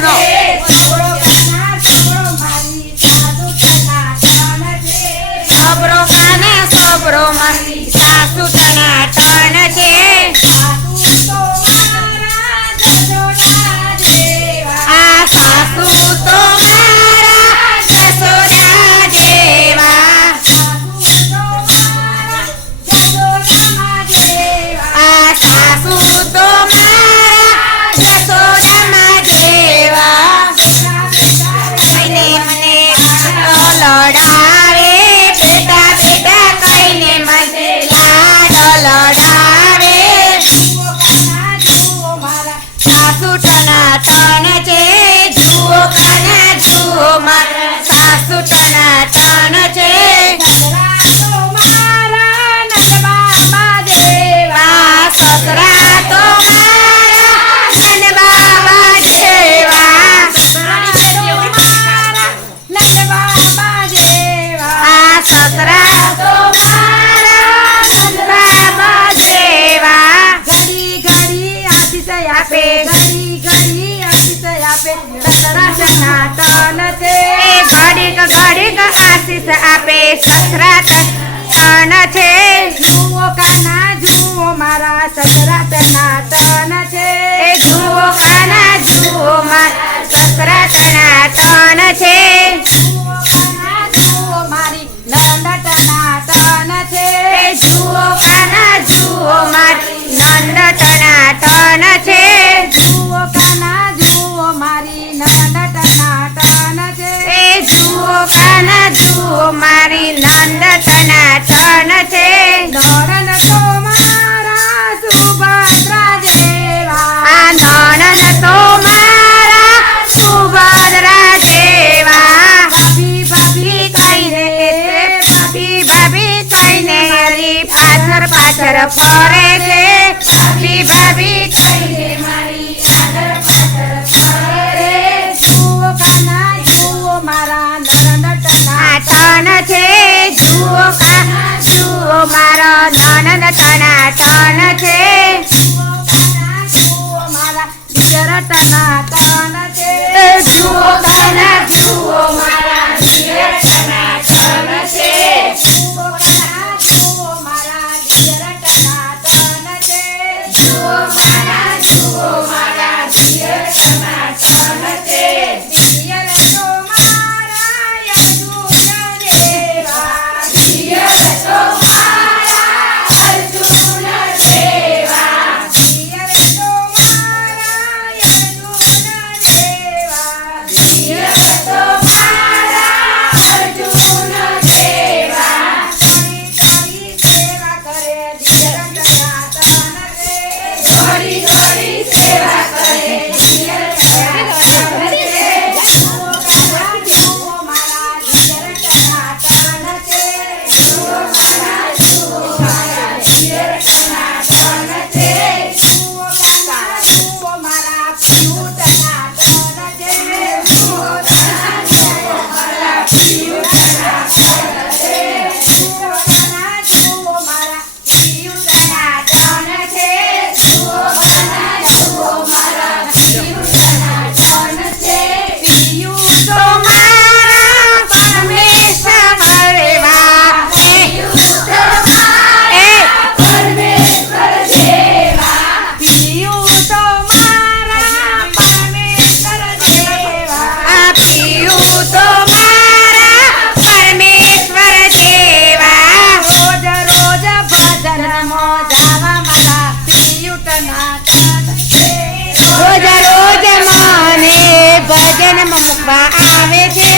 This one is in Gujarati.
બનો સોબરો કાને સોબરો મારી સાસુ ટનાટન છે આ સાસુ તો મારા જશોદા જેવા આ સાસુ તો મારા જશોદામાં જેવા કઈને મને લડાવે બેટા બેટા કઈને મને લડાવે સાસુ ટનાટન છે જુઓ કાના જુઓ મારા સાસુ ટનાટન છે સસરા તો મારા નંદબાબા જેવા આ સસરા તો મારા નંદબાબા જેવા ઘડી ઘડી આશીષ આપે સસરા ટનાટન છે ઘડીક ઘડીક આશીષ આપે સસરા ટન છે જુઓ કાના જુઓ મારા સસરા ટનાટન છે જુઓ કાના જુઓ મારા સસરા ટનાટન છે જુઓ કાના જુઓ મારી નંદ ટનાટન છે જુઓ કાના જુઓ મારી નંદ ટનાટન છે જુઓ કાના જુઓ મારી નંદ ટનાટન છે જુઓ કાના જુઓ મારી નંદ ટનાટન છે નણન તો મારા સુભદ્રા જેવા આ નણન તો મારા સુભદ્રા જેવા ભાભી ભાભી કઈને ભાભી ભાભી કઈને મારી પાછળ પાછળ ફરે છે ભાભી ભાભી કઈને મારી પાછળ પાછળ ફરે જુઓ કાના જુઓ મારા નણંદ ટનાટન છે જુઓ કાના જુઓ મારો નણંદ ટનાટન છે જુઓ મારા દિયર ટનાટન છે જુઓ કાના જુઓ મારા દિયર ટનાટન છે જુઓ કાના જુઓ મારા દિયર ટનાટન છે જુઓ કાના જુઓ મારા દિયર ટનાટન છે દિયર તો મારા યજુન જેવા દિયર તો મારા અર્જુન જેવા દિયર તો મારા યજુન જેવા દિયર તો મારા અર્જુન જેવા ઘડી સેવા કરે દિયર ટનાટન છે ઘડી ઘડી સેવા કરે દિયર ટનાટન છે જુઓ કાના જુઓ મારા દિયર ટનાટન છે જુઓ કાના જુઓ મારા દિયર ટનાટન છે જુઓ કાના જુઓ મારા પિયું ટનાટન છે જુઓ કાના જુઓ મારા પિયું ટનાટન છે જુઓ કાના જુઓ મારા પિયું ટનાટન છે જુઓ કાના જુઓ મારા પિયું ટનાટન છે પિયું તો મારા પરમેશ્વર દેવા પિયું તો મારા પરમેશ્વર દેવા પિયું તો મારા પરમેશ્વર દેવા આ પિયું તો મારા પરમેશ્વર દેવા રોજ રોજ ભજનમાં જાવા મારા પિયું ટનાટન છે રોજ રોજ મને ભજન મૂકવા આવે છે